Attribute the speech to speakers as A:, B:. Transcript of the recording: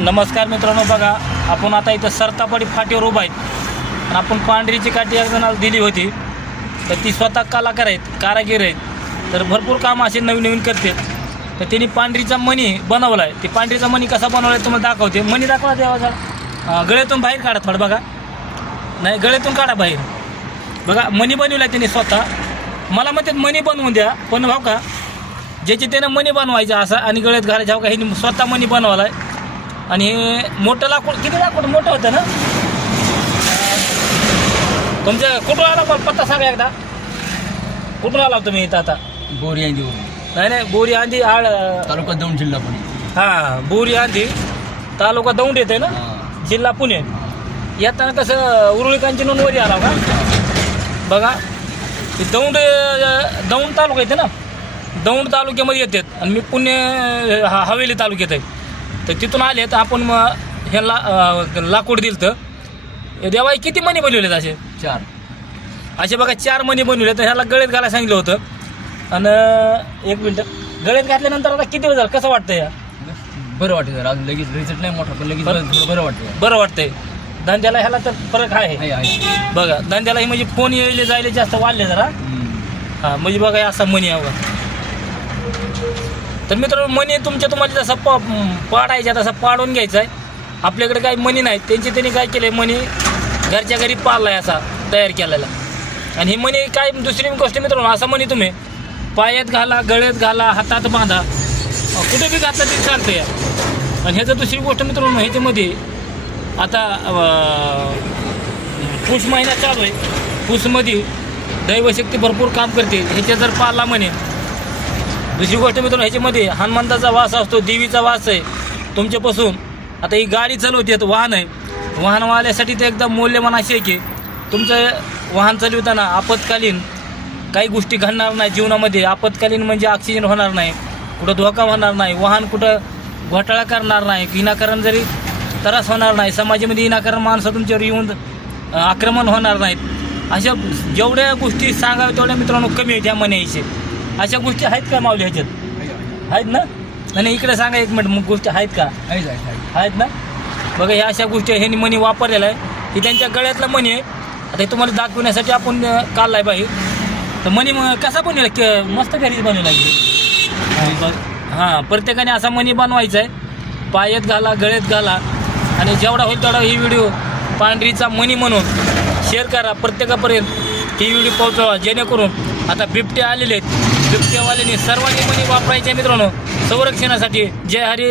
A: नमस्कार मित्रांनो बघा आपण आता इथं सरतापाडी फाटीवर उभा आहेत आणि आपण पांढरीची काठी एक जणाला दिली होती. तर ती स्वतः कलाकार आहेत कारागीर आहेत. तर भरपूर कामं असे नवीन नवीन करतात. तर त्यांनी पांढरीचा मणी बनवला आहे ते पांढरीचा मणी कसा बनवला आहे तुम्हाला दाखवते. मणी दाखवा देवाचा गळ्यातून बाहेर काढा थोडं बघा. नाही गळ्यातून काढा बाहेर. बघा मणी बनवला आहे त्यांनी स्वतः. मला म्हणतात मणी बनवून द्या. पण भाऊ का ज्याची त्यानं मणी बनवायचं असं आणि गळ्यात घालायचा हो का हे स्वतः मणी बनवायला आहे आणि हे मोठं लाकूड किती लाकूड मोठं होतं ना? तुमच्या कुठून आला पण पत्ता सांगा एकदा? कुठून आला तुम्ही इथं आता?
B: बोरी देऊ
A: नाही नाही बोरी आंधी आळ
B: तालुका दौंड जिल्हा पुणे.
A: हां बोरी आंधी. तालुका दौंड येते ना? जिल्हा पुणे. येताना कसं उरुळी कांचन वरी आला का? बघा. हे दौंड दौंड तालुका येते ना? दौंड तालुक्यामध्ये येतात आणि मी पुणे हा- हवेली तालुक्यात आहे. तर तिथून आले तर आपण मग ह्याला अं, लाकूड दिलं तर देवाई किती मणी बनवलेत असे?
B: चार.
A: असे बघा चार मणी बनवले तर ह्याला गळ्यात घालायला सांगितलं होतं. आणि एक मिनटं. गळ्यात घातल्यानंतर आता किती झालं? कसं वाटतं या?
B: बरं वाटतं जरा. अजून लगेच रिझल्ट नाही मोठा पण लगेच
A: बरं.
B: थोडं बरं वाटतं
A: बरं वाटतंय. धंद्याला ह्याला तर फरक आहे.
B: आहे आहे.
A: बघा धंद्याला हे म्हणजे फोन यायले जायले जास्त वाढले जरा.
B: हम्म.
A: हा म्हणजे बघा हे असा मनी आहे बघा. तर मित्रांनो मनी तुमच्या तुम्हाला जसा प पाडायचा तसा पाडून घ्यायचा आहे आपल्याकडे काही मनी नाही त्यांची त्यांनी काय केलं मनी घरच्या घरी पाळलाय असा तयार केलेला. आणि ही मनी काय दुसरी गोष्ट मित्रांनो असा मनी तुम्ही पायात घाला गळ्यात घाला हातात बांधा. कुठे बी घातला तरी चालतं या आणि ह्याचं दुसरी गोष्ट मित्रांनो ह्याच्यामध्ये आता पुष महिना चालू आहे. पुषमध्ये दैवशक्ती भरपूर काम करते. ह्याच्या जर पाळला म्हणे दुसरी गोष्ट मित्रांनो ह्याच्यामध्ये हनुमंताचा वास असतो देवीचा वास आहे तुमच्यापासून. आता ही गाडी चालवते तर वाहन आहे. वाहनवाल्यासाठी ते एकदम मौल्यवान असे आहे की तुमचं वाहन चालवताना आपत्कालीन काही गोष्टी घडणार नाही जीवनामध्ये. आपत्कालीन म्हणजे ऑक्सिजन होणार नाही कुठं धोका होणार नाही वाहन कुठं घोटाळा करणार नाही विनाकारण जरी त्रास होणार नाही समाजामध्ये विनाकारण माणसं तुमच्यावर येऊन आक्रमण होणार नाहीत. अशा जेवढ्या गोष्टी सांगाव्या तेवढ्या मित्रांनो कमी आहेत त्या म्हणायचे. अशा गोष्टी आहेत का माऊली ह्याच्यात?
B: आहे, आहे.
A: आहेत ना? नाही नाही, इकडे सांगा एक मिनिट मग गोष्टी आहेत का?
B: आहे, आहे.
A: आहेत. ना? बघा ह्या अशा गोष्टी ह्यांनी मनी वापरलेला आहे. ही त्यांच्या गळ्यातला मनी आहे. आता हे तुम्हाला दाखवण्यासाठी आपण अ, काढलाय बाहेर तर मनी कसा बनवला? क- मस्त घरीच बनवला हां प्रत्येकाने असा मनी बनवायचा आहे पायात घाला गळ्यात घाला. आणि जेवढा होईल तेवढा ही व्हिडिओ पांढरीचा मनी म्हणून शेअर करा प्रत्येकापर्यंत. ही व्हिडिओ पोहोचवा जेणेकरून आता बिबटे आलेले आहेत. बिबटेवाल्यांनी सर्वांनी मनी वापरायचे मित्रांनो? संरक्षणासाठी. जय हरी.